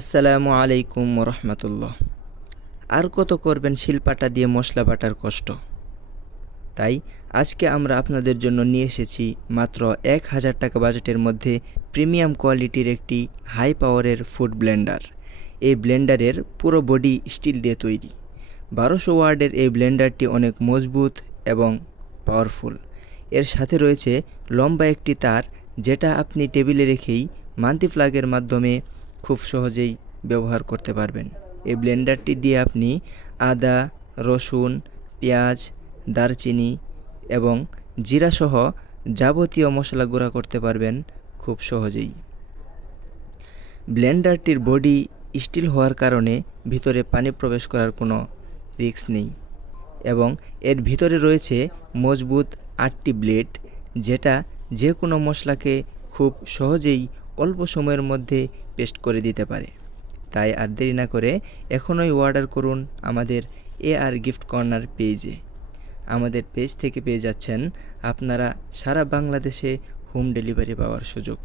আসসালামু আলাইকুম রহমতুল্লাহ আর কত করবেন শিলপাটা দিয়ে মশলা বাটার কষ্ট? তাই আজকে আমরা আপনাদের জন্য নিয়ে এসেছি মাত্র এক হাজার টাকা বাজেটের মধ্যে প্রিমিয়াম কোয়ালিটির একটি হাই পাওয়ারের ফুড ব্লেন্ডার। এই ব্লেন্ডারের পুরো বডি স্টিল দিয়ে তৈরি। বারোশো ওয়ার্ডের এই ব্লেন্ডারটি অনেক মজবুত এবং পাওয়ারফুল। এর সাথে রয়েছে লম্বা একটি তার, যেটা আপনি টেবিলে রেখেই মান্তি প্লাগের মাধ্যমে খুব সহজেই ব্যবহার করতে পারবেন। এই ব্লেন্ডারটি দিয়ে আপনি আদা, রসুন, পেঁয়াজ, দারচিনি এবং জিরাসহ যাবতীয় মশলা গুঁড়া করতে পারবেন খুব সহজেই। ব্লেন্ডারটির বডি স্টিল হওয়ার কারণে ভিতরে পানি প্রবেশ করার কোনো রিস্ক নেই এবং এর ভিতরে রয়েছে মজবুত আটটি ব্লেড যেটা যে কোনো মশলাকে খুব সহজেই অল্প সময়ের মধ্যে পেস্ট করে দিতে পারে। তাই আর দেরি না করে এখনই অর্ডার করুন আমাদের এ আর গিফট কর্নার পেজে। আমাদের পেজ থেকে পেয়ে যাচ্ছেন আপনারা সারা বাংলাদেশে হোম ডেলিভারি পাওয়ার সুযোগ।